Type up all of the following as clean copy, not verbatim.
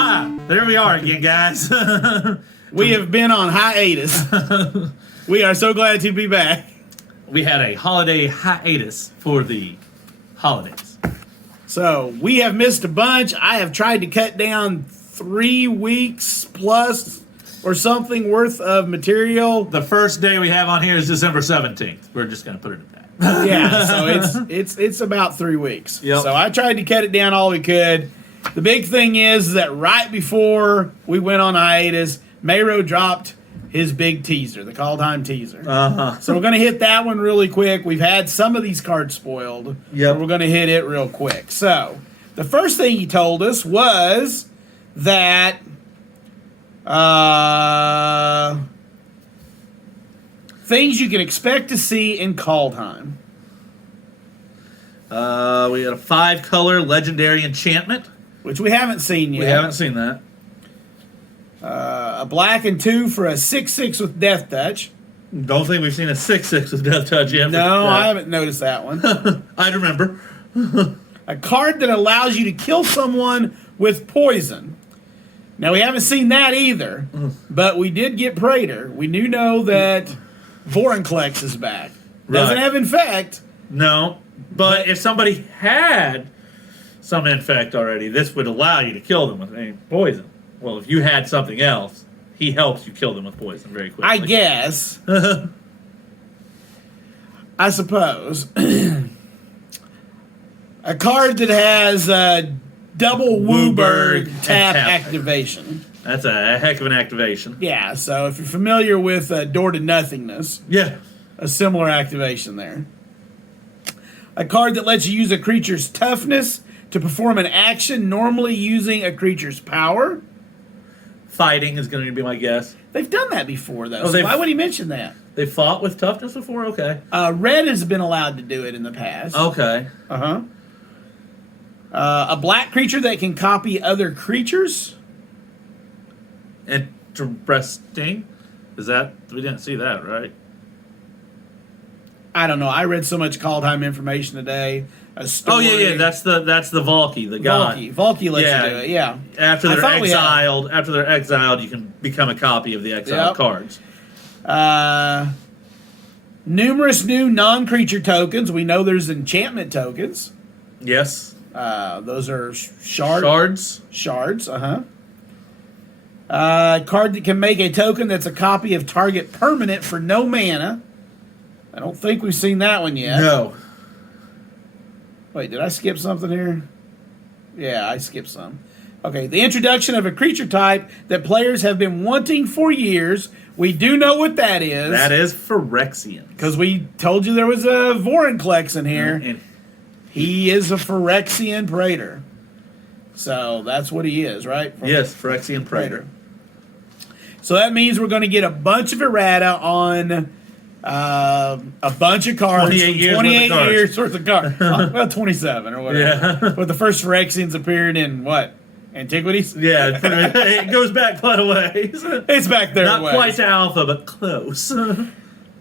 Hi, there we are again, guys. We have been on hiatus. We are so glad to be back. We had a holiday hiatus for the holidays. So we have missed a bunch. I have tried to cut down 3 weeks plus or something worth of material. The first day we have on here is December 17th. We're just going to put it at that. Yeah, so it's about 3 weeks. Yep. So I tried to cut it down all we could. The big thing is that right before we went on hiatus, Mayro dropped his big teaser, the Kaldheim teaser. Uh-huh. So we're going to hit that one really quick. We've had some of these cards spoiled. Yep. We're going to hit it real quick. So the first thing he told us was that things you can expect to see in Kaldheim. We got a 5-color legendary enchantment. Which we haven't seen yet. We haven't seen that. A black and 2 for a 6/6 with Death Touch. Don't think we've seen a 6/6 with Death Touch yet. No, I haven't noticed that one. I'd remember. A card that allows you to kill someone with poison. Now, we haven't seen that either, but we did get Praetor. We do know that Vorinclex is back. Doesn't Right. have Infect. No, but if somebody had some infect already, this would allow you to kill them with poison. Well, if you had something else, he helps you kill them with poison very quickly. I guess. I suppose. A card that has double Wooburg and tap tap. activation. That's a heck of an activation. Yeah, so if you're familiar with Door to Nothingness, Yeah. a similar activation there. A card that lets you use a creature's toughness to perform an action normally using a creature's power. Fighting is going to be my guess. They've done that before, though. Oh, So why would he mention that? They fought with toughness before? Okay. Red has been allowed to do it in the past. Okay. Uh-huh. A black creature that can copy other creatures. Interesting. Is that... We didn't see that, right? I don't know. I read so much Kaldheim information today. A story. Oh, yeah. That's the Valky, the god. Volky lets you do it, yeah. After I they're thought we had- exiled, you can become a copy of the exiled cards. Numerous new non-creature tokens. We know there's enchantment tokens. Yes. Those are Shards. Shards, card that can make a token that's a copy of target permanent for no mana. I don't think we've seen that one yet. No. Wait, did I skip something here? Yeah, I skipped some. Okay, the introduction of a creature type that players have been wanting for years. We do know what that is. That is Phyrexian. Because we told you there was a Vorinclex in here. And He is a Phyrexian Praetor. So that's what he is, right? yes, Phyrexian Praetor. So that means we're going to get a bunch of errata on a bunch of cards. 28 years 28 worth of cards. years worth of cards. Well, 27 or whatever. Yeah. But the first Phyrexians appeared in what? Antiquities? Yeah, it goes back quite a ways. It's back there. Not quite to Alpha, but close.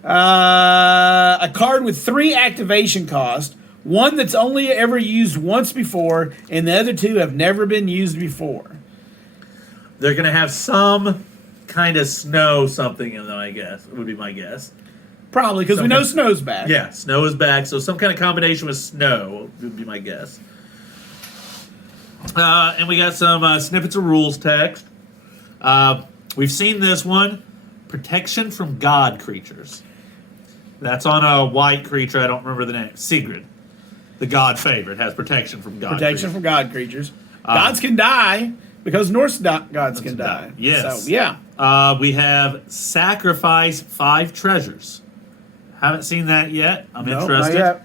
A card with 3 activation cost. One that's only ever used once before, and the other 2 have never been used before. They're going to have some kind of snow something in them, I guess. Would be my guess. Probably, because we know Snow's back. Yeah, snow is back, so some kind of combination with snow would be my guess. And we got some snippets of rules text. We've seen this one. Protection from God creatures. That's on a white creature. I don't remember the name. Sigrid. The God favorite has protection from God Protection from God creatures. Gods can die because Norse gods can die. Yes. So, yeah. We have sacrifice 5 treasures. Haven't seen that yet. I'm interested. Not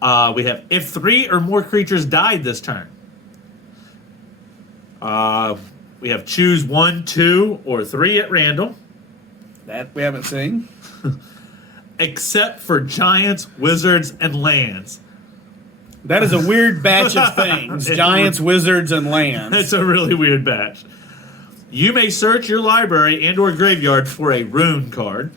yet. We have if 3 or more creatures died this turn. We have choose 1, 2, or 3 at random. That we haven't seen. Except for giants, wizards, and lands. That is a weird batch of things. Giants, wizards, and lands. It's a really weird batch. You may search your library and or graveyard for a rune card.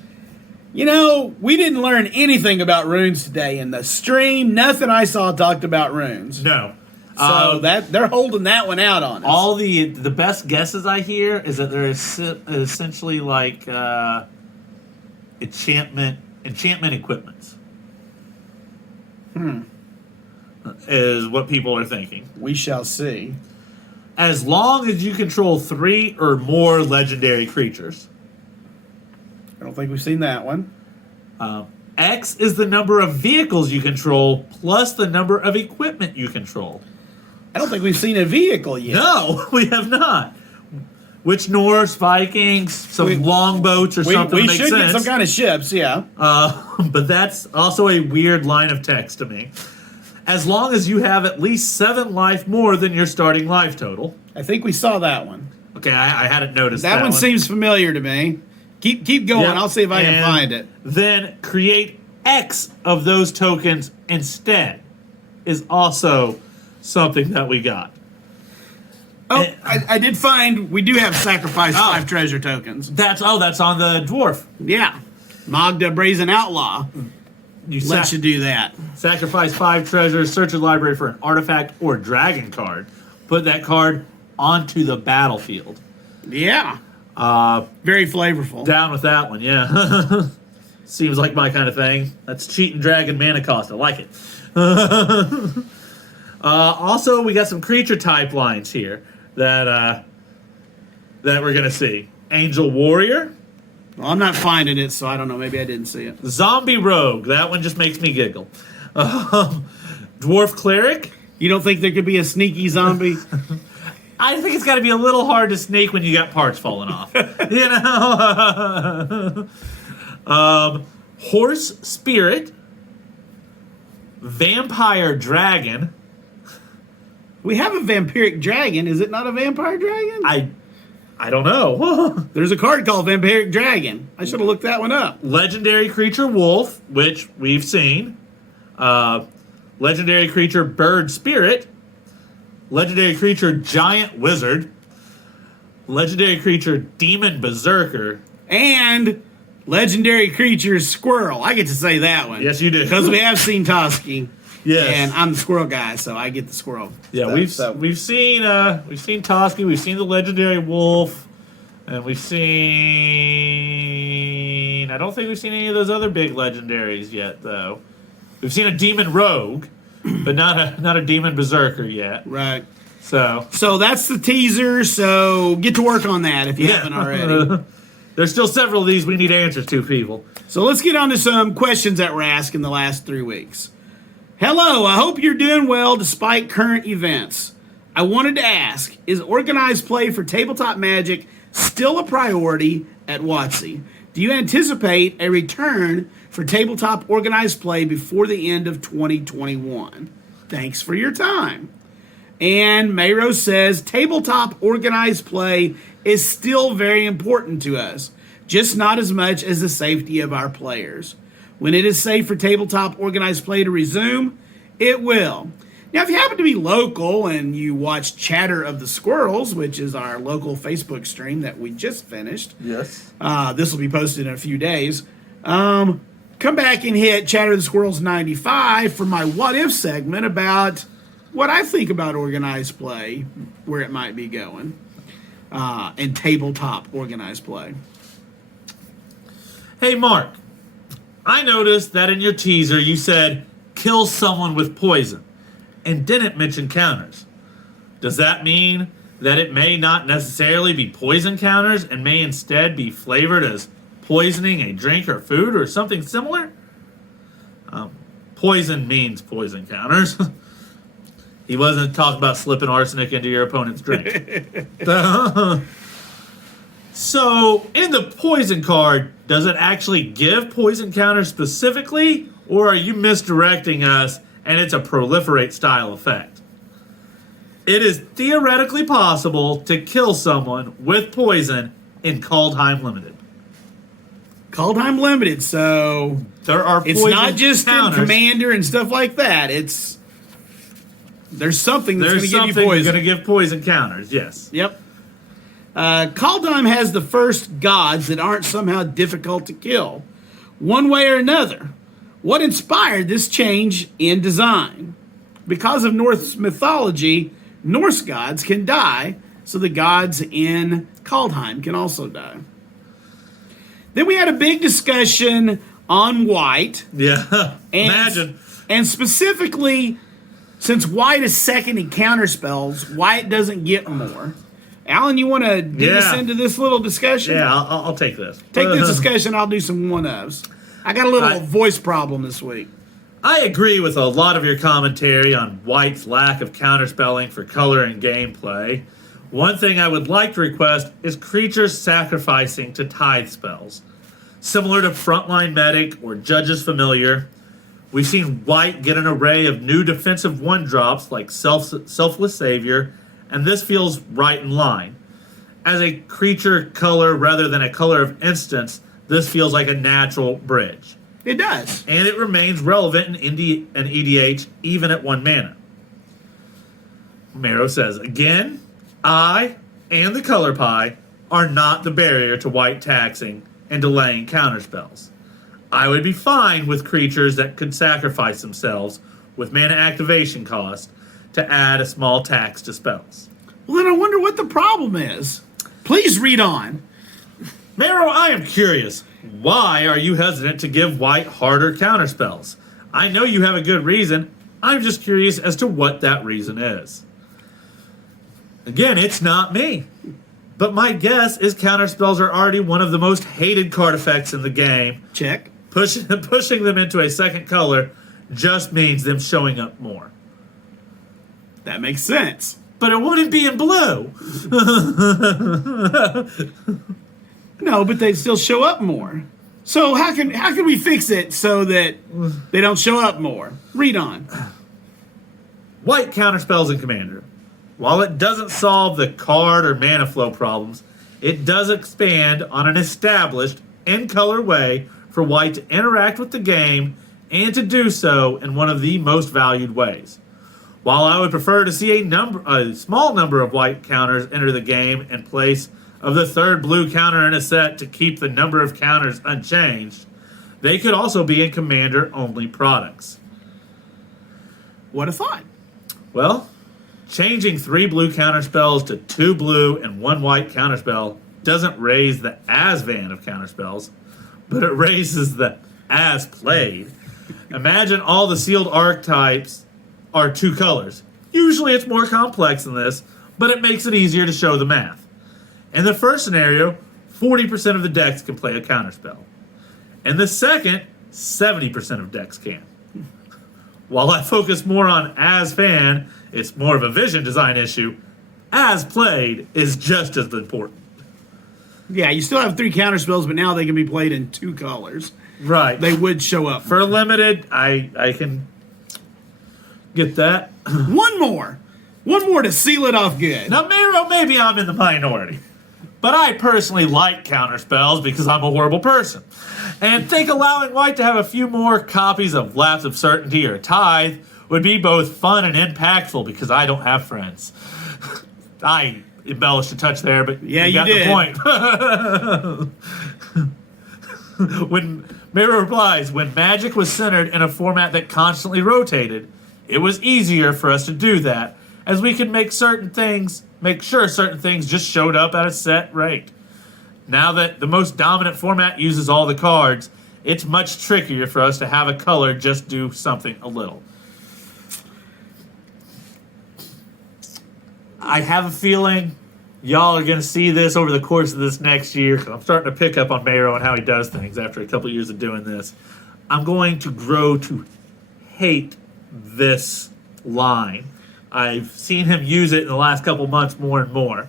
You know, we didn't learn anything about runes today in the stream. Nothing I saw talked about runes. No. So that they're holding that one out on us. All the best guesses I hear is that they're essentially like enchantment equipments. Is what people are thinking. We shall see. As long as you control 3 or more legendary creatures. I don't think we've seen that one. X is the number of vehicles you control plus the number of equipment you control. I don't think we've seen a vehicle yet. No, we have not. Which Norse, Vikings, some longboats or something we makes should sense. get some kind of ships, yeah. But that's also a weird line of text to me. As long as you have at least 7 life more than your starting life total. I think we saw that one. Okay, I hadn't noticed That one seems familiar to me. Keep going. Yep. I'll see if I can find it. Then create X of those tokens instead is also something that we got. Oh, I did find we do have sacrifice 5 treasure tokens. That's on the dwarf. Yeah. Magda Brazen Outlaw You lets you do that. sacrifice 5 treasures, search your library for an artifact or dragon card. Put that card onto the battlefield. Yeah. Very flavorful. Down with that one, yeah. Seems like my kind of thing. That's cheating dragon mana cost. I like it. Also, we got some creature type lines here that we're gonna see. Angel Warrior, Well, I'm not finding it, so I don't know. Maybe I didn't see it. Zombie Rogue. That one just makes me giggle. Dwarf Cleric. You don't think there could be a sneaky zombie? I think it's got to be a little hard to sneak when you got parts falling off. You know? Horse Spirit. Vampire Dragon. We have a vampiric dragon. Is it not a vampire dragon? I don't know. There's a card called Vampiric Dragon. I should have looked that one up. Legendary Creature Wolf, which we've seen. Legendary Creature Bird Spirit. Legendary Creature Giant Wizard. Legendary Creature Demon Berserker. And Legendary Creature Squirrel. I get to say that one. Yes, you do. Because we have seen Toski. Yes. And I'm the squirrel guy, so I get the squirrel. Yeah, we've seen Toski, we've seen the Legendary Wolf, and we've seen. I don't think we've seen any of those other big legendaries yet, though. We've seen a Demon Rogue, but not a Demon Berserker yet. Right. So that's the teaser. So get to work on that if you haven't already. There's still several of these we need answers to, people. So let's get on to some questions that were asked in the last 3 weeks. Hello, I hope you're doing well despite current events. I wanted to ask, is organized play for tabletop Magic still a priority at WotC? Do you anticipate a return for tabletop organized play before the end of 2021? Thanks for your time. And Mayro says, tabletop organized play is still very important to us, just not as much as the safety of our players. When it is safe for tabletop organized play to resume, it will. Now, if you happen to be local and you watch Chatter of the Squirrels, which is our local Facebook stream that we just finished, Yes. this will be posted in a few days. Come back and hit Chatter of the Squirrels 95 for my What If segment about what I think about organized play, where it might be going, and tabletop organized play. Hey, Mark. I noticed that in your teaser you said, kill someone with poison, and didn't mention counters. Does that mean that it may not necessarily be poison counters and may instead be flavored as poisoning a drink or food or something similar? Poison means poison counters. He wasn't talking about slipping arsenic into your opponent's drink. So, in the poison card, does it actually give poison counters specifically, or are you misdirecting us and it's a proliferate style effect? It is theoretically possible to kill someone with poison in Kaldheim Limited. Kaldheim Limited, so There are it's poison not just counters. in Commander and stuff like that. There's something that's going to give you poison. Going to give poison counters, yes. Yep. Kaldheim has the first gods that aren't somehow difficult to kill, one way or another. What inspired this change in design? because of Norse mythology, Norse gods can die, so the gods in Kaldheim can also die. Then we had a big discussion on white. Yeah, imagine. And specifically, since white is second in counterspells, white doesn't get more. Alan, you want to get us into this little discussion? Yeah, I'll take this. Take this discussion, I'll do some one-ofs. I got a little voice problem this week. I agree with a lot of your commentary on white's lack of counterspelling for color and gameplay. One thing I would like to request is creatures sacrificing to tithe spells. Similar to Frontline Medic or Judge's Familiar, we've seen white get an array of new defensive 1-drops like Selfless Savior, and this feels right in line. As a creature color rather than a color of instance, this feels like a natural bridge. It does. And it remains relevant in EDH even at 1 mana. Mero says, again, I and the color pie are not the barrier to white taxing and delaying counterspells. I would be fine with creatures that could sacrifice themselves with mana activation cost to add a small tax to spells. Well, then I wonder what the problem is. Please read on. Mero, I am curious. Why are you hesitant to give white harder counterspells? I know you have a good reason. I'm just curious as to what that reason is. Again, it's not me. But my guess is counterspells are already one of the most hated card effects in the game. Check. Pushing them into a second color just means them showing up more. That makes sense. But it wouldn't be in blue. No, but they still show up more. So how can we fix it so that they don't show up more? Read on. White counterspells in Commander. While it doesn't solve the card or mana flow problems, it does expand on an established in-color way for white to interact with the game and to do so in one of the most valued ways. While I would prefer to see a small number of white counters enter the game in place of the third blue counter in a set to keep the number of counters unchanged, they could also be in Commander-only products. What a thought. Well, changing 3 blue counterspells to 2 blue and 1 white counterspell doesn't raise the as-van of counterspells, but it raises the as-played. Imagine all the sealed archetypes are 2 colors. Usually it's more complex than this, but it makes it easier to show the math. In the first scenario, 40% of the decks can play a counterspell. In the second, 70% of decks can. While I focus more on as fan, it's more of a vision design issue. As played is just as important. Yeah, you still have 3 counterspells, but now they can be played in 2 colors. Right. They would show up. For limited, I can get that. One more to seal it off good. Now, Mero, maybe I'm in the minority, but I personally like counterspells because I'm a horrible person, and think allowing white to have a few more copies of Lapse of Certainty or Tithe would be both fun and impactful because I don't have friends. I embellished a touch there, but yeah, you got did. The point. When Mero replies, when Magic was centered in a format that constantly rotated, it was easier for us to do that, as we could make sure certain things just showed up at a set rate. Now that the most dominant format uses all the cards, it's much trickier for us to have a color just do something a little. I have a feeling y'all are going to see this over the course of this next year, because I'm starting to pick up on Mero and how he does things after a couple years of doing this. I'm going to grow to hate this line. I've seen him use it in the last couple months more and more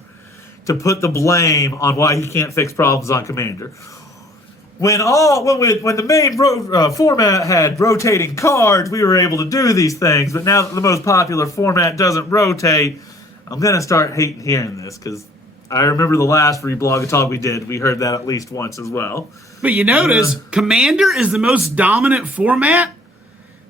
to put the blame on why he can't fix problems on Commander. When the main format had rotating cards, we were able to do these things, but now that the most popular format doesn't rotate, I'm going to start hating hearing this, because I remember the last Reblogatog we did, we heard that at least once as well. But you notice, Commander is the most dominant format.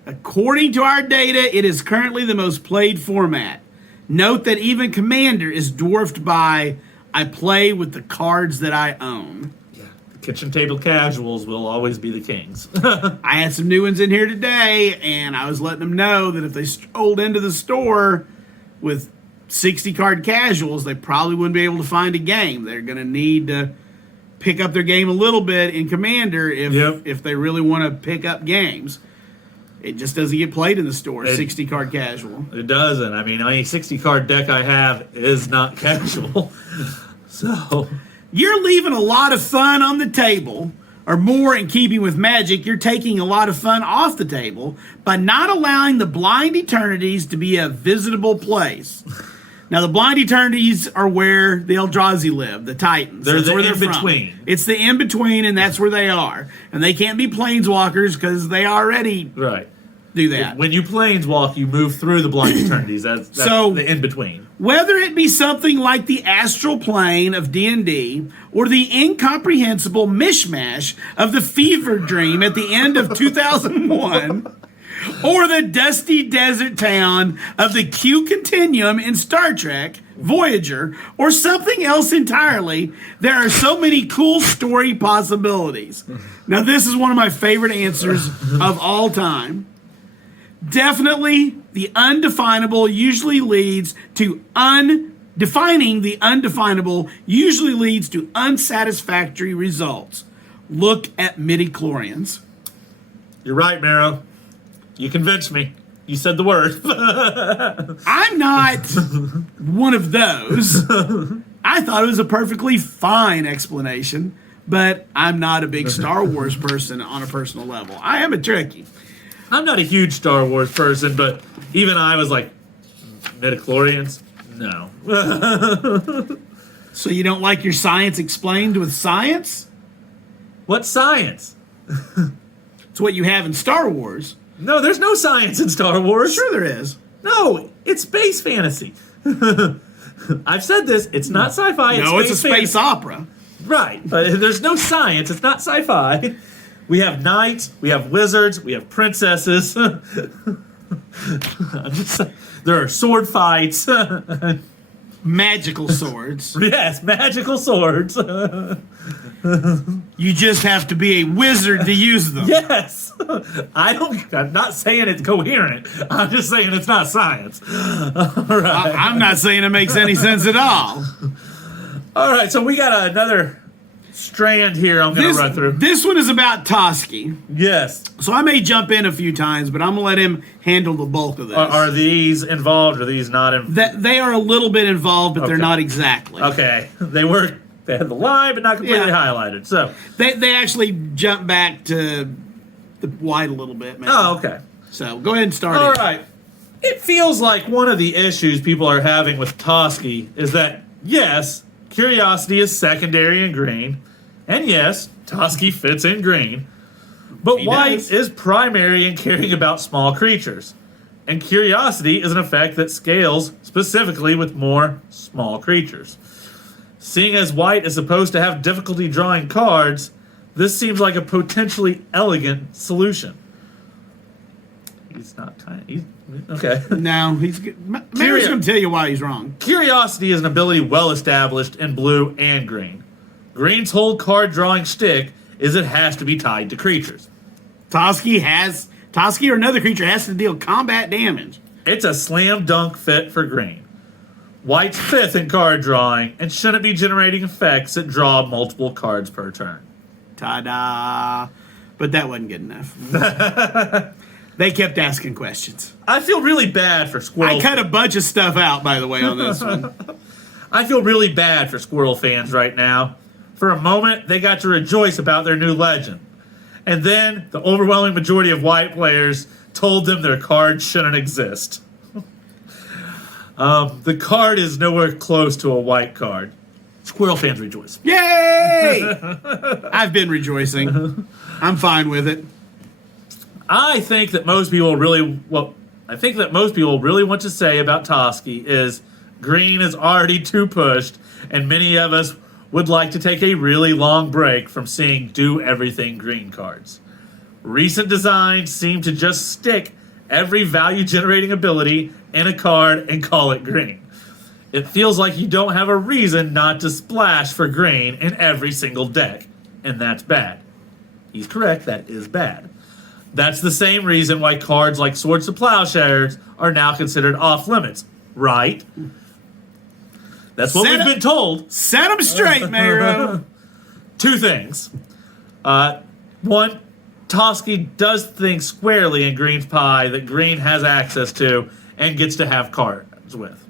According to our data, it is currently the most played format. Note that even Commander is dwarfed by I play with the cards that I own. Yeah, the kitchen table casuals will always be the kings. I had some new ones in here today, and I was letting them know that if they strolled into the store with 60 card casuals, they probably wouldn't be able to find a game. They're going to need to pick up their game a little bit in Commander if they really want to pick up games. It just doesn't get played in the store, 60 card casual. It doesn't. I mean, any 60 card deck I have is not casual. So you're leaving a lot of fun on the table, or more in keeping with Magic, you're taking a lot of fun off the table by not allowing the Blind Eternities to be a visitable place. Now, the Blind Eternities are where the Eldrazi live, the Titans. They're the in-between. It's the in-between, and that's where they are. And they can't be Planeswalkers because they already do that. When you Planeswalk, you move through the Blind Eternities. That's so, the in-between. Whether it be something like the Astral Plane of D&D or the incomprehensible mishmash of the Fever Dream at the end of 2001... or the dusty desert town of the Q Continuum in Star Trek, Voyager, or something else entirely, there are so many cool story possibilities. Now, this is one of my favorite answers of all time. Definitely, the undefinable usually leads to defining the undefinable usually leads to unsatisfactory results. Look at midichlorians. You're right, Marrow. You convinced me. You said the word. I'm not one of those. I thought it was a perfectly fine explanation, but I'm not a big Star Wars person on a personal level. I am a Trekkie. I'm not a huge Star Wars person, but even I was like, midichlorians? No. So you don't like your science explained with science? What science? It's what you have in Star Wars. No, there's no science in Star Wars. Sure there is. No, it's space fantasy. I've said this. It's not sci-fi. No, it's a space opera. Right, but there's no science. It's not sci-fi. We have knights. We have wizards. We have princesses. There are sword fights. Magical swords. Yes, magical swords. You just have to be a wizard to use them. Yes. I'm not saying it's coherent. I'm just saying it's not science. All right. I'm not saying it makes any sense at all. All right, so we got another strand here I'm going to run through. This one is about Toski. Yes. So I may jump in a few times, but I'm going to let him handle the bulk of this. Are these involved or are these not involved? They are a little bit involved, but they're not exactly. Okay. They had the line, but not completely highlighted. So They actually jump back to the white a little bit, man. Oh, okay. So go ahead and start All it. right. It feels like one of the issues people are having with Toski is that, yes, Curiosity is secondary in green, and yes, Toski fits in green, but white is primary in caring about small creatures, and Curiosity is an effect that scales specifically with more small creatures. Seeing as white is supposed to have difficulty drawing cards, this seems like a potentially elegant solution. He's not okay. No, he's good. Mary's going to tell you why he's wrong. Curiosity is an ability well established in blue and green. Green's whole card drawing shtick is it has to be tied to creatures. Toski or another creature has to deal combat damage. It's a slam dunk fit for green. White's fifth in card drawing and shouldn't be generating effects that draw multiple cards per turn. Ta-da! But that wasn't good enough. They kept asking questions. I feel really bad for Squirrel. I cut a bunch of stuff out, by the way, on this one. I feel really bad for Squirrel fans right now. For a moment, they got to rejoice about their new legend. And then, the overwhelming majority of white players told them their card shouldn't exist. The card is nowhere close to a white card. Squirrel fans rejoice. Yay! I've been rejoicing. I'm fine with it. I think that most people really want to say about Toski is green is already too pushed, and many of us would like to take a really long break from seeing do everything green cards. Recent designs seem to just stick every value generating ability in a card and call it green. It feels like you don't have a reason not to splash for green in every single deck. and that's bad. He's correct, that is bad. That's the same reason why cards like Swords to Plowshares are now considered off limits, right? That's what we've been told. Set them straight, Mero. Two things. One, Toski does think squarely in Green's pie that Green has access to and gets to have cards with.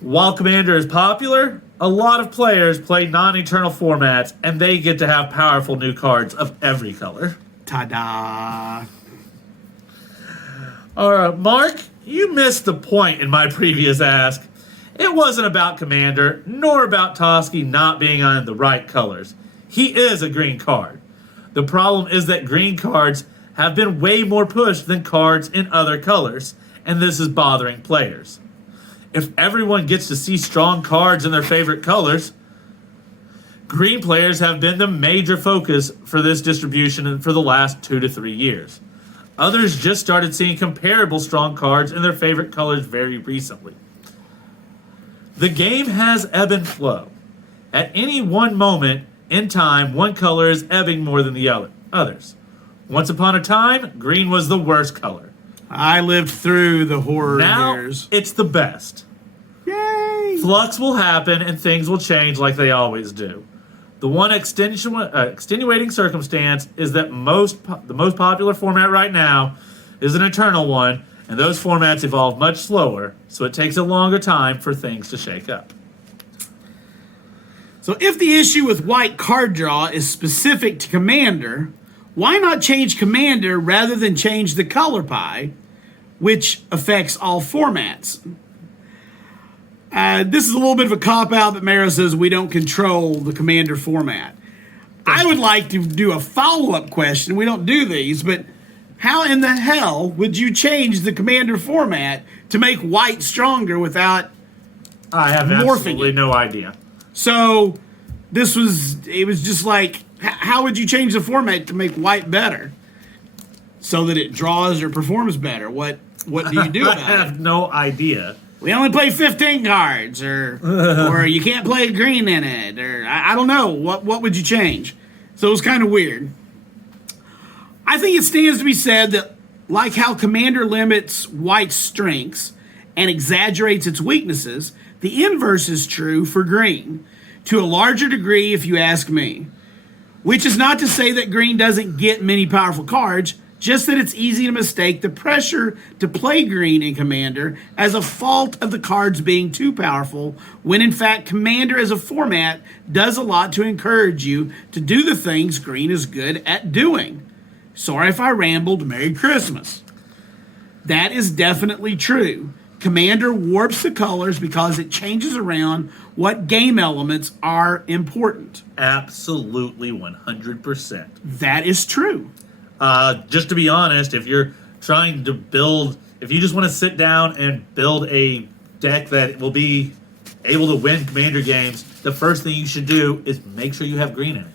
While Commander is popular, a lot of players play non-eternal formats and they get to have powerful new cards of every color. Ta-da. Alright, Mark, you missed the point in my previous ask. It wasn't about Commander, nor about Toski not being on the right colors. He is a green card. The problem is that green cards have been way more pushed than cards in other colors, and this is bothering players. If everyone gets to see strong cards in their favorite colors, green players have been the major focus for this distribution for the last 2 to 3 years. Others just started seeing comparable strong cards in their favorite colors very recently. The game has ebb and flow. At any one moment in time, one color is ebbing more than the others. Once upon a time, green was the worst color. I lived through the horror Now, years. it's the best. Yay! Flux will happen and things will change like they always do. The one extenuating circumstance is that the most popular format right now is an eternal one, and those formats evolve much slower, so it takes a longer time for things to shake up. So if the issue with white card draw is specific to Commander, why not change Commander rather than change the color pie, which affects all formats? This is a little bit of a cop-out, but Mara says we don't control the Commander format. I would like to do a follow-up question. We don't do these, but how in the hell would you change the Commander format to make white stronger without I have morphing absolutely it? no idea. So it was just like, how would you change the format to make white better so that it draws or performs better? What do you do I about have it? no idea. We only play 15 cards, or you can't play green in it, or I don't know. What would you change? So it was kind of weird. I think it stands to be said that, like how Commander limits white's strengths and exaggerates its weaknesses, the inverse is true for green, to a larger degree if you ask me. Which is not to say that green doesn't get many powerful cards, just that it's easy to mistake the pressure to play green in Commander as a fault of the cards being too powerful, when in fact Commander as a format does a lot to encourage you to do the things green is good at doing. Sorry if I rambled, Merry Christmas. That is definitely true. Commander warps the colors because it changes around what game elements are important. Absolutely 100%. That is true. Just to be honest, if you're trying to if you just want to sit down and build a deck that will be able to win Commander games, the first thing you should do is make sure you have green in it.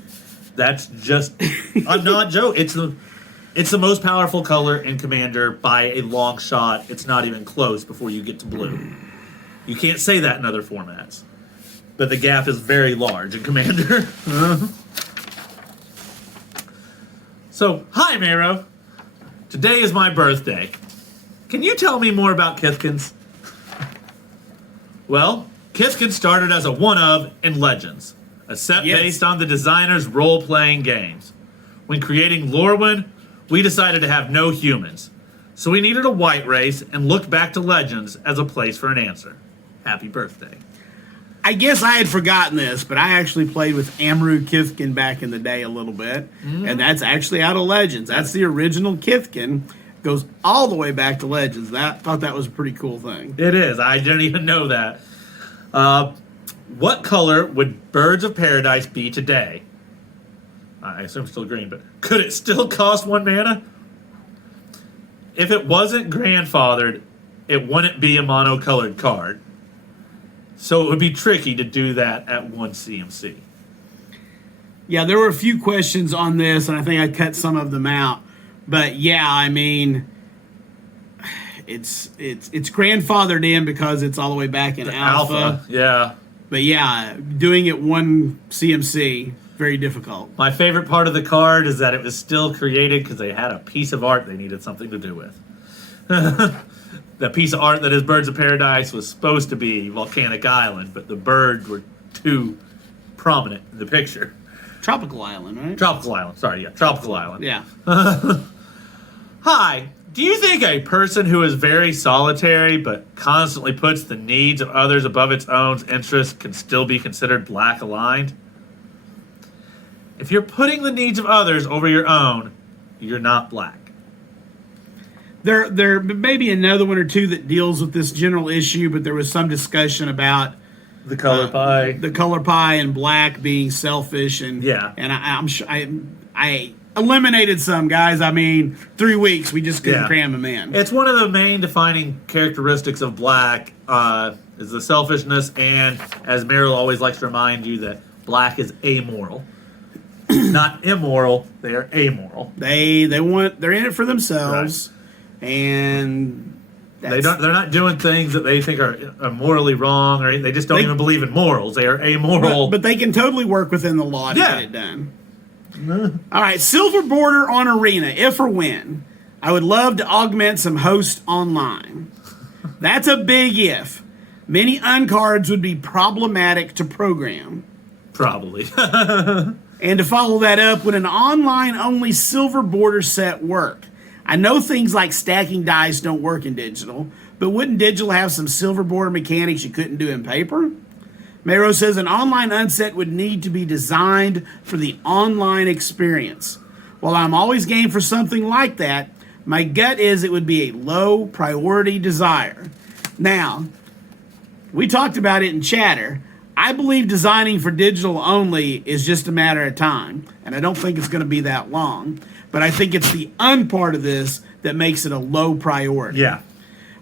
That's just, I'm not joking. It's the most powerful color in Commander by a long shot. It's not even close before you get to blue. You can't say that in other formats. But the gap is very large in Commander. So, hi, Mero. Today is my birthday. Can you tell me more about Kithkins? Well, Kithkins started as a one-of in Legends, a set based on the designer's role-playing games. When creating Lorwyn, we decided to have no humans, so we needed a white race and looked back to Legends as a place for an answer. Happy birthday. I guess I had forgotten this, but I actually played with Amru Kithkin back in the day a little bit, and that's actually out of Legends. That's the original Kithkin. Goes all the way back to Legends. Thought that was a pretty cool thing. It is. I didn't even know that. What color would Birds of Paradise be today? I assume still green, but could it still cost 1 mana? If it wasn't grandfathered, it wouldn't be a monocolored card. So it would be tricky to do that at 1 CMC. Yeah, there were a few questions on this, and I think I cut some of them out. But yeah, I mean, it's grandfathered in because it's all the way back in alpha. Yeah. But yeah, doing it 1 CMC. Very difficult. My favorite part of the card is that it was still created because they had a piece of art they needed something to do with. The piece of art that is Birds of Paradise was supposed to be Volcanic Island, but the birds were too prominent in the picture. Tropical Island, right? Tropical Island, sorry, yeah, Tropical Island. Yeah. Hi, do you think a person who is very solitary but constantly puts the needs of others above its own interests can still be considered black aligned? If you're putting the needs of others over your own, you're not black. There may be another one or two that deals with this general issue, but there was some discussion about The color pie. the color pie and black being selfish, and Yeah. and I'm sure I eliminated some guys. I mean, 3 weeks we just couldn't Yeah. cram them in. It's one of the main defining characteristics of black is the selfishness, and as Meryl always likes to remind you, that black is amoral. Not immoral, they are amoral. They're in it for themselves, and They're not doing things that they think are morally wrong, or they just don't even believe in morals. They are amoral. but they can totally work within the law to Yeah. get it done. All right, silver border on Arena, if or when. I would love to augment some host online. That's a big if. Many uncards would be problematic to program. Probably. And to follow that up, would an online-only silver border set work? I know things like stacking dice don't work in digital, but wouldn't digital have some silver border mechanics you couldn't do in paper? Mero says an online unset would need to be designed for the online experience. While I'm always game for something like that, my gut is it would be a low priority desire. Now, we talked about it in chatter. I believe designing for digital only is just a matter of time, and I don't think it's going to be that long. But I think it's the part of this that makes it a low priority. Yeah.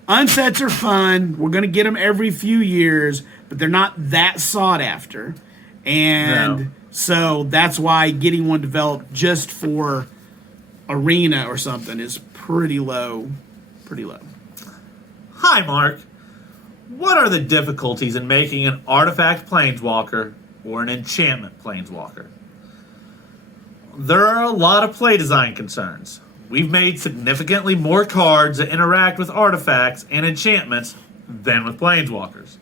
Unsets are fun. We're going to get them every few years, but they're not that sought after. And No. so that's why getting one developed just for Arena or something is pretty low. Pretty low. Hi, Mark. What are the difficulties in making an artifact planeswalker or an enchantment planeswalker? There are a lot of play design concerns. We've made significantly more cards that interact with artifacts and enchantments than with planeswalkers.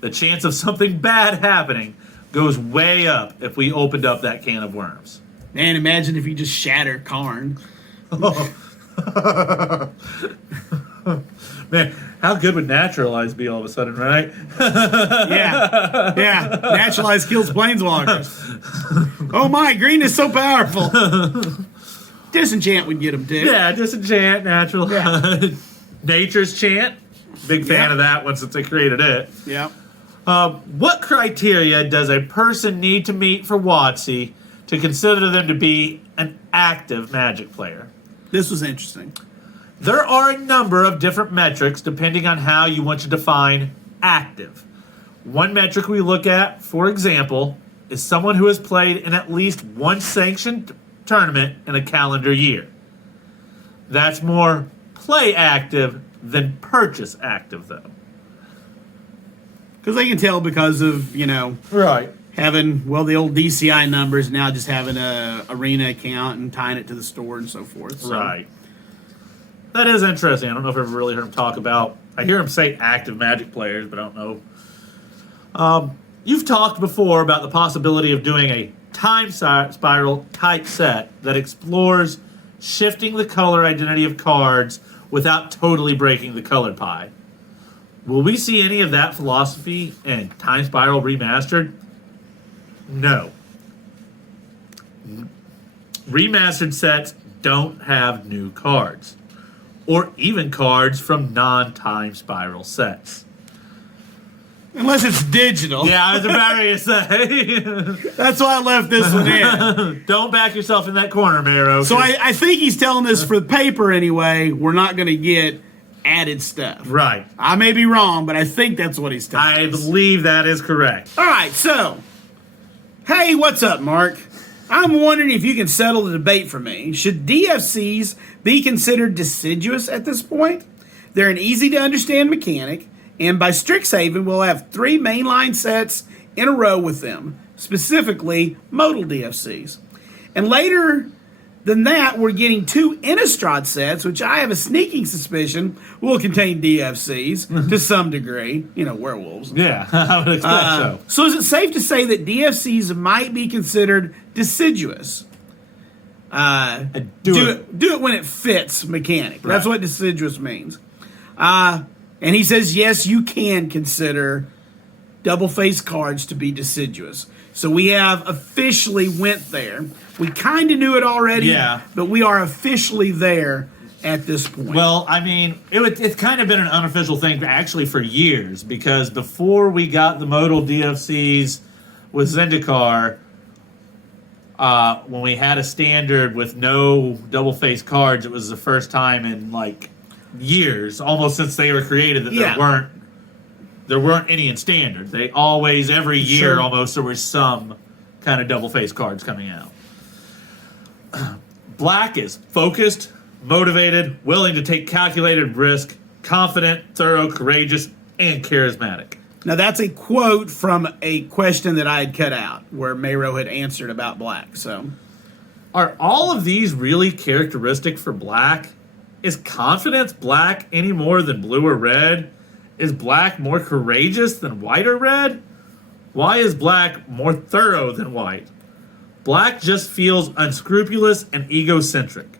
The chance of something bad happening goes way up if we opened up that can of worms. Man, imagine if you just shatter Karn. Man, how good would Naturalize be all of a sudden, right? Yeah. Naturalize kills planeswalkers. Oh my, green is so powerful. Disenchant would get them too. Yeah, Disenchant, Natural. Yeah. Nature's Chant. Big fan Yeah. of that one since they created it. Yeah. What criteria does a person need to meet for WotC to consider them to be an active Magic player? This was interesting. There are a number of different metrics depending on how you want to define active. One metric we look at, for example, is someone who has played in at least one sanctioned tournament in a calendar year. That's more play active than purchase active, though. Because they can tell because of, Right. having, the old DCI numbers, now just having a Arena account and tying it to the store and so forth. So. Right. That is interesting. I don't know if I've ever really heard him talk about. I hear him say active Magic players, but I don't know. You've talked before about the possibility of doing a time spiral type set that explores shifting the color identity of cards without totally breaking the color pie. Will we see any of that philosophy in Time Spiral Remastered? No. Remastered sets don't have new cards, or even cards from non-Time Spiral sets. Unless it's digital. Yeah, I was about to say. That's why I left this one in. Don't back yourself in that corner, Mero. So I think he's telling us for the paper anyway, we're not going to get added stuff. Right. I may be wrong, but I think that's what he's telling I us. believe that is correct. All right, so, hey, what's up, Mark? I'm wondering if you can settle the debate for me. Should DFCs be considered deciduous at this point? They're an easy-to-understand mechanic, and by Strixhaven, we'll have 3 mainline sets in a row with them. specifically modal DFCs. And later than that, we're getting 2 Innistrad sets, which I have a sneaking suspicion will contain DFCs to some degree. Werewolves. Yeah, I would expect so. So is it safe to say that DFCs might be considered deciduous? Do it when it fits mechanic. That's what deciduous means. And he says, yes, you can consider double-faced cards to be deciduous. So we have officially went there. We kind of knew it already, but we are officially there at this point. Well, I mean, it's kind of been an unofficial thing actually for years, because before we got the modal DFCs with Zendikar, when we had a standard with no double-faced cards, it was the first time in like years, almost since they were created, that there weren't any in standard. They always, every year almost, there was some kind of double-faced cards coming out. Black is focused, motivated, willing to take calculated risk, confident, thorough, courageous, and charismatic. Now that's a quote from a question that I had cut out where Mayro had answered about black. So, are all of these really characteristic for black? Is confidence black any more than blue or red? Is black more courageous than white or red? Why is black more thorough than white? Black just feels unscrupulous and egocentric.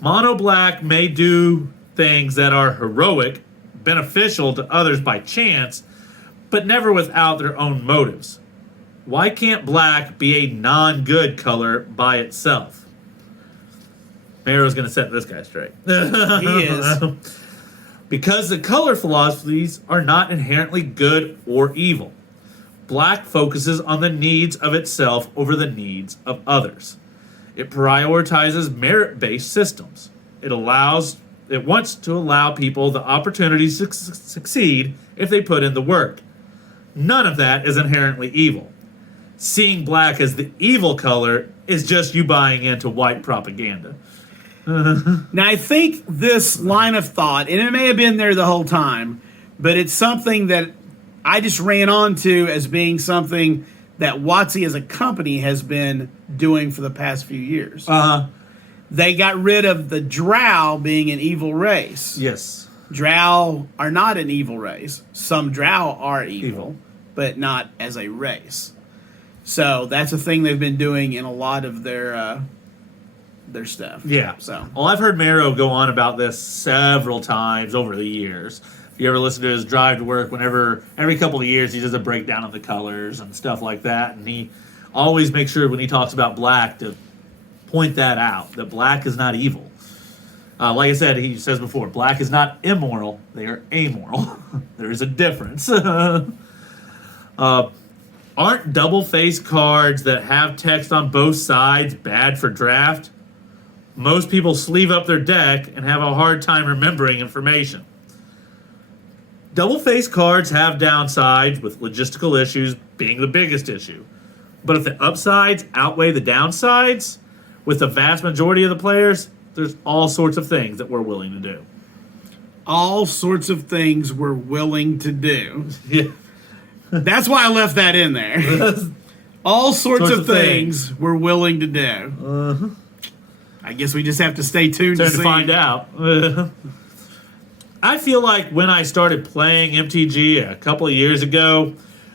Mono black may do things that are heroic, beneficial to others by chance, but never without their own motives. Why can't black be a non-good color by itself? Mayro's going to set this guy straight. He is. Because the color philosophies are not inherently good or evil. Black focuses on the needs of itself over the needs of others. It prioritizes merit-based systems. It wants to allow people the opportunity to succeed if they put in the work. None of that is inherently evil. Seeing black as the evil color is just you buying into white propaganda. Now, I think this line of thought, and it may have been there the whole time, but it's something that I just ran onto as being something that WotC as a company has been doing for the past few years. They got rid of the Drow being an evil race. Yes. Drow are not an evil race. Some Drow are evil, but not as a race. So that's a thing they've been doing in a lot of their stuff. Yeah. So, well, I've heard Mayro go on about this several times over the years. If you ever listen to his drive to work, every couple of years he does a breakdown of the colors and stuff like that, and he always makes sure when he talks about black to point that out, that black is not evil. Like I said, he says before, black is not immoral, they are amoral. There is a difference. Aren't double-faced cards that have text on both sides bad for draft? Most people sleeve up their deck and have a hard time remembering information. Double-faced cards have downsides, with logistical issues being the biggest issue. But if the upsides outweigh the downsides, with the vast majority of the players, there's all sorts of things that we're willing to do. All sorts of things we're willing to do. Yeah. That's why I left that in there. All sorts of things we're willing to do. I guess we just have to stay tuned to find out. I feel like when I started playing MTG a couple of years ago,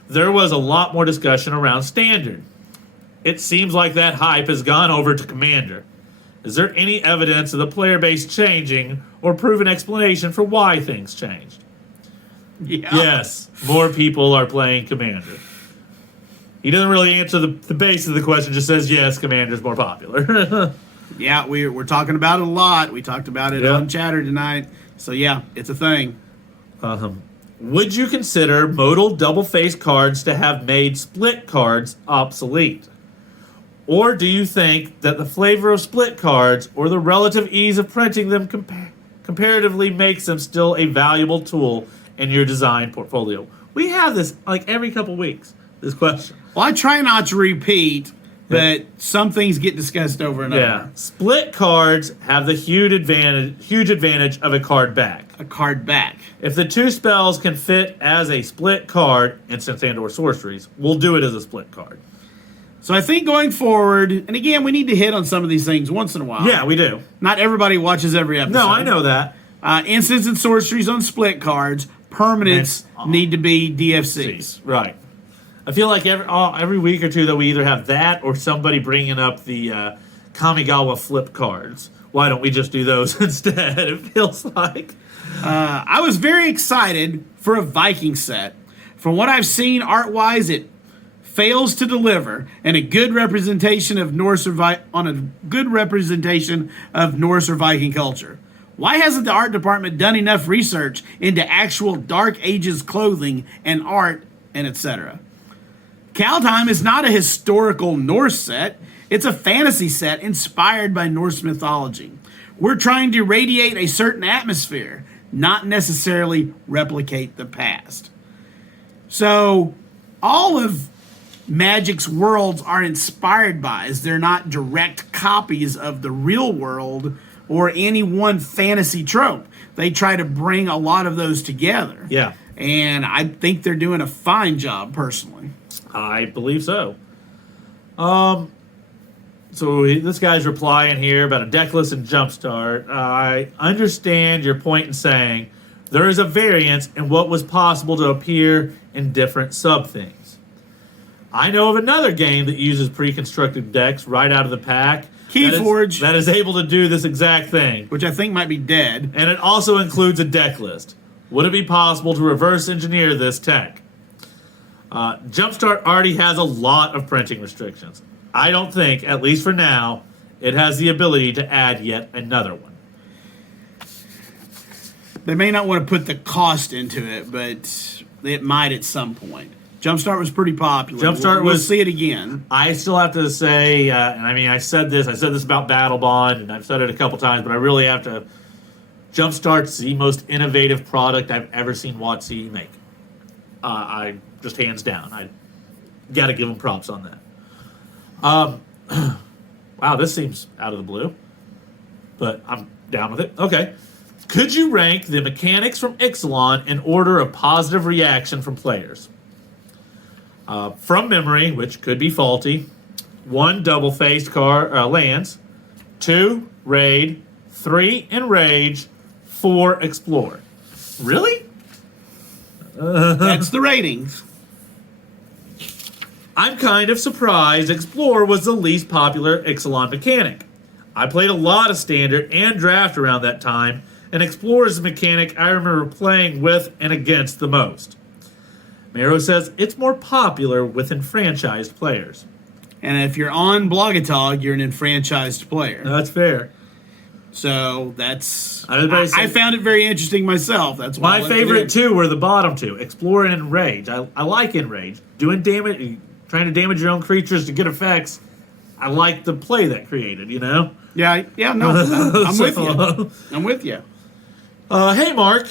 there was a lot more discussion around Standard. It seems like that hype has gone over to Commander. Is there any evidence of the player base changing or proven explanation for why things changed? Yeah. Yes, more people are playing Commander. He doesn't really answer the base of the question, just says, yes, Commander's more popular. Yeah, we're talking about it a lot. We talked about it on Chatter tonight. So, yeah, it's a thing. Would you consider modal double-faced cards to have made split cards obsolete? Or do you think that the flavor of split cards or the relative ease of printing them comparatively makes them still a valuable tool in your design portfolio? We have this like every couple weeks, this question. Well, I try not to repeat, but some things get discussed over and over. Split cards have the huge advantage of a card back. A card back. If the two spells can fit as a split card, instants and or sorceries, we'll do it as a split card. So I think going forward, and again, we need to hit on some of these things once in a while. Yeah, we do. Not everybody watches every episode. No, I know that. Instants and sorceries on split cards. Permanents need to be DFCs. Right. I feel like every week or two that we either have that or somebody bringing up the Kamigawa flip cards. Why don't we just do those instead? It feels like. I was very excited for a Viking set. From what I've seen art-wise, it fails to deliver and a good representation of Norse or Viking culture. Why hasn't the art department done enough research into actual Dark Ages clothing and art and etc.? Kaldheim is not a historical Norse set. It's a fantasy set inspired by Norse mythology. We're trying to radiate a certain atmosphere, not necessarily replicate the past. So, all of Magic's worlds are inspired by, as they're not direct copies of the real world or any one fantasy trope. They try to bring a lot of those together. Yeah. And I think they're doing a fine job, personally. I believe so. So this guy's replying here about a decklist and jumpstart. I understand your point in saying there is a variance in what was possible to appear in different sub-things. I know of another game that uses pre-constructed decks right out of the pack. Keyforge. That is able to do this exact thing. Which I think might be dead. And it also includes a deck list. Would it be possible to reverse engineer this tech? Jumpstart already has a lot of printing restrictions. I don't think, at least for now, it has the ability to add yet another one. They may not want to put the cost into it, but it might at some point. Jumpstart was pretty popular. We'll see it again. I still have to say, and I mean, I said this about Battle Bond, and I've said it a couple times, but I really have to. Jumpstart's the most innovative product I've ever seen WotC make. I just hands down. I got to give them props on that. Wow, this seems out of the blue, but I'm down with it. Okay. Could you rank the mechanics from Ixalan in order of positive reaction from players? From memory, which could be faulty, 1 double-faced lands, 2 raid, 3 enrage, 4 explore. Really? That's the ratings. I'm kind of surprised Explore was the least popular Ixalan mechanic. I played a lot of Standard and Draft around that time, and Explore is the mechanic I remember playing with and against the most. Mero says it's more popular with enfranchised players. And if you're on Blogatog, you're an enfranchised player. That's fair. So that's... I found it very interesting myself. That's why my favorite two were the bottom two, Explore and Enrage. I like Enrage. Doing damage, trying to damage your own creatures to get effects. I like the play that created, you know? Yeah, no, I'm with you. I'm with you. Hey, Mark.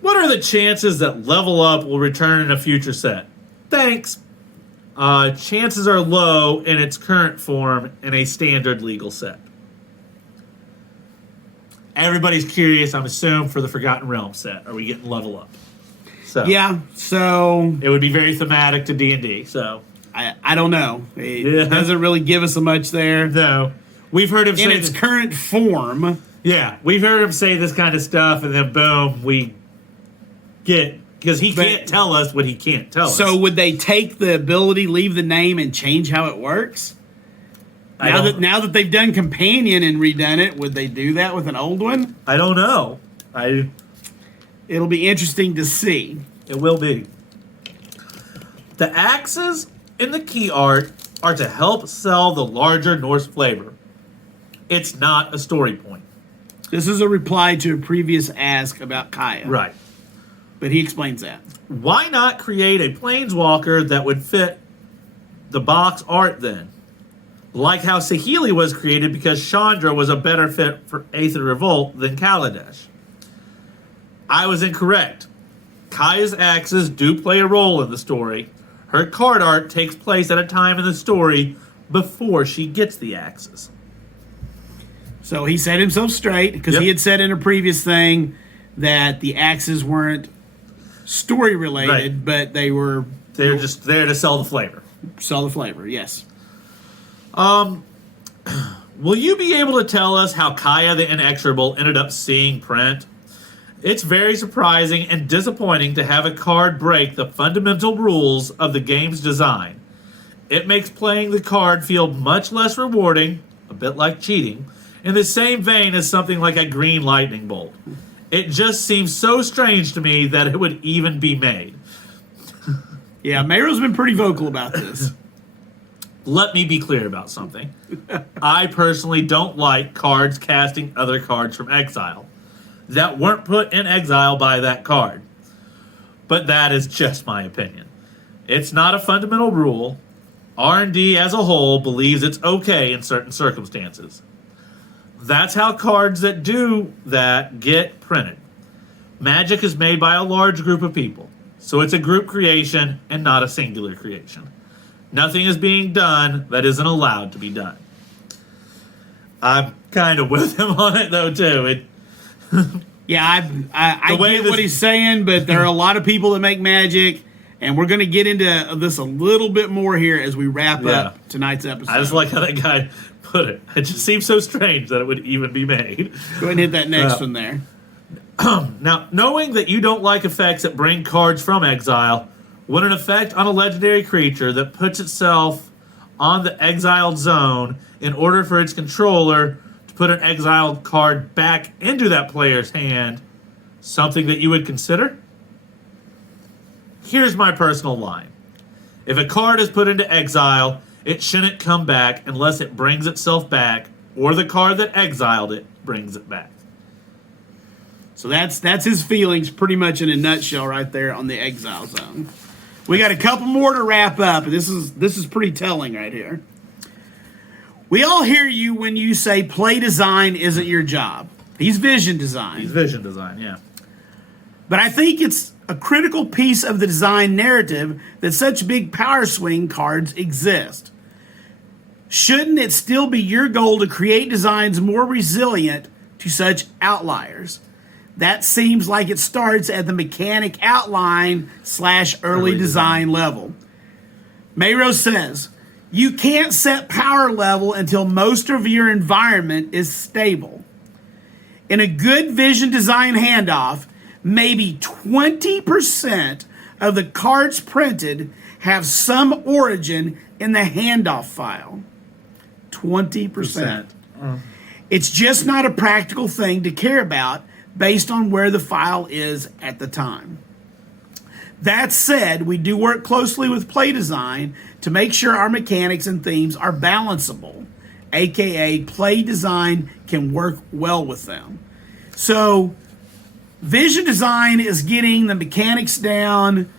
What are the chances that Level Up will return in a future set? Thanks. Chances are low in its current form in a standard legal set. Everybody's curious, I'm assuming, for the Forgotten Realms set. Are we getting Level Up? So yeah, so... It would be very thematic to D&D, so... I don't know. It doesn't really give us much there. No. We've heard him say... In its current form. Yeah, we've heard him say this kind of stuff, and then boom, we get... Because he can't tell us what he can't tell us. So would they take the ability, leave the name, and change how it works? Now that they've done Companion and redone it, would they do that with an old one? I don't know. It'll be interesting to see. It will be. The axes in the key art are to help sell the larger Norse flavor. It's not a story point. This is a reply to a previous ask about Kaya. Right. But he explains that. Why not create a planeswalker that would fit the box art then? Like how Saheeli was created because Chandra was a better fit for Aether Revolt than Kaladesh. I was incorrect. Kaya's axes do play a role in the story. Her card art takes place at a time in the story before she gets the axes. So he set himself straight because he had said in a previous thing that the axes weren't story related, but they were just there to sell the flavor. Sell the flavor, yes. Will you be able to tell us how Kaya the Inexorable ended up seeing print? It's very surprising and disappointing to have a card break the fundamental rules of the game's design. It makes playing the card feel much less rewarding, a bit like cheating, in the same vein as something like a green lightning bolt. It just seems so strange to me that it would even be made. Yeah, Mayro's been pretty vocal about this. Let me be clear about something. I personally don't like cards casting other cards from exile that weren't put in exile by that card. But that is just my opinion. It's not a fundamental rule. R&D as a whole believes it's okay in certain circumstances. That's how cards that do that get printed. Magic is made by a large group of people, so it's a group creation and not a singular creation. Nothing is being done that isn't allowed to be done. I'm kind of with him on it, though, too. Yeah, I get what he's saying, but there are a lot of people that make Magic, and we're going to get into this a little bit more here as we wrap up tonight's episode. I just like how that guy put it. It just seems so strange that it would even be made. Go ahead and hit that next one there. Now, knowing that you don't like effects that bring cards from exile, when an effect on a legendary creature that puts itself on the exiled zone in order for its controller to put an exiled card back into that player's hand, something that you would consider? Here's my personal line. If a card is put into exile, it shouldn't come back unless it brings itself back or the card that exiled it brings it back. So that's his feelings pretty much in a nutshell right there on the exile zone. We got a couple more to wrap up, and this is pretty telling right here. We all hear you when you say play design isn't your job. He's vision design. He's vision design, yeah. But I think it's a critical piece of the design narrative that such big power swing cards exist. Shouldn't it still be your goal to create designs more resilient to such outliers? That seems like it starts at the mechanic outline / early design level. Mayro says, you can't set power level until most of your environment is stable. In a good vision design handoff, maybe 20% of the cards printed have some origin in the handoff file. 20%. It's just not a practical thing to care about based on where the file is at the time. That said, we do work closely with play design to make sure our mechanics and themes are balanceable, aka play design can work well with them. So vision design is getting the mechanics down,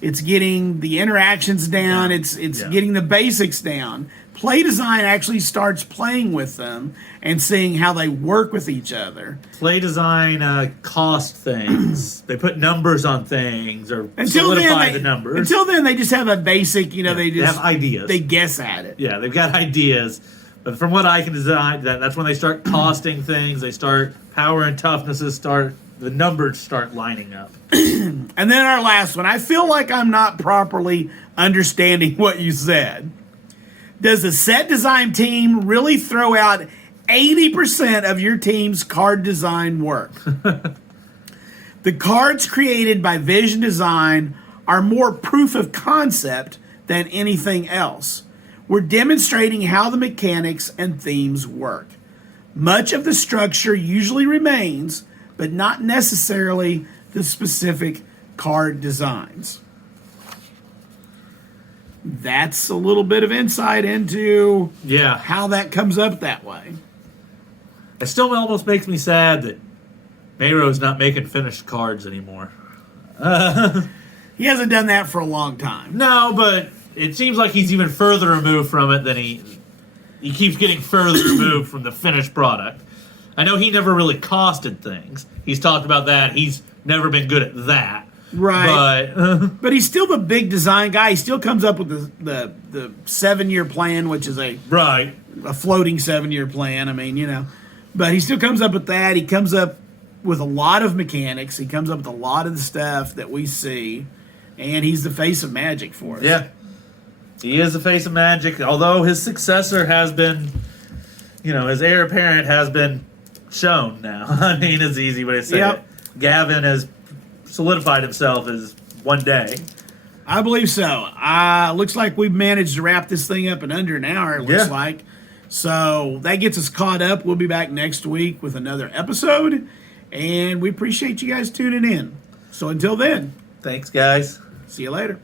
it's getting the interactions down, it's getting the basics down. Play design actually starts playing with them and seeing how they work with each other. Play design cost things. They put numbers on things or solidify the numbers. Until then, they just have a basic, they have ideas. They guess at it. Yeah, they've got ideas. But from what I can design, that's when they start costing things. They start power and toughnesses the numbers start lining up. And then our last one. I feel like I'm not properly understanding what you said. Does the set design team really throw out 80% of your team's card design work? The cards created by Vision Design are more proof of concept than anything else. We're demonstrating how the mechanics and themes work. Much of the structure usually remains, but not necessarily the specific card designs. That's a little bit of insight into how that comes up that way. It still almost makes me sad that Mayro's not making finished cards anymore. He hasn't done that for a long time. No, but it seems like he's even further removed from it than he keeps getting further removed from the finished product. I know he never really costed things. He's talked about that. He's never been good at that. Right, but he's still the big design guy. He still comes up with the 7-year plan, which is a floating 7-year plan. I mean, but he still comes up with that. He comes up with a lot of mechanics. He comes up with a lot of the stuff that we see, and he's the face of Magic for us. Yeah, He is the face of Magic, although his successor has been, his heir apparent has been shown now. I mean, it's easy way to say it. Gavin has solidified himself as one day. I believe so. Looks like we've managed to wrap this thing up in under an hour, it looks like. So that gets us caught up. We'll be back next week with another episode. And we appreciate you guys tuning in. So until then. Thanks, guys. See you later.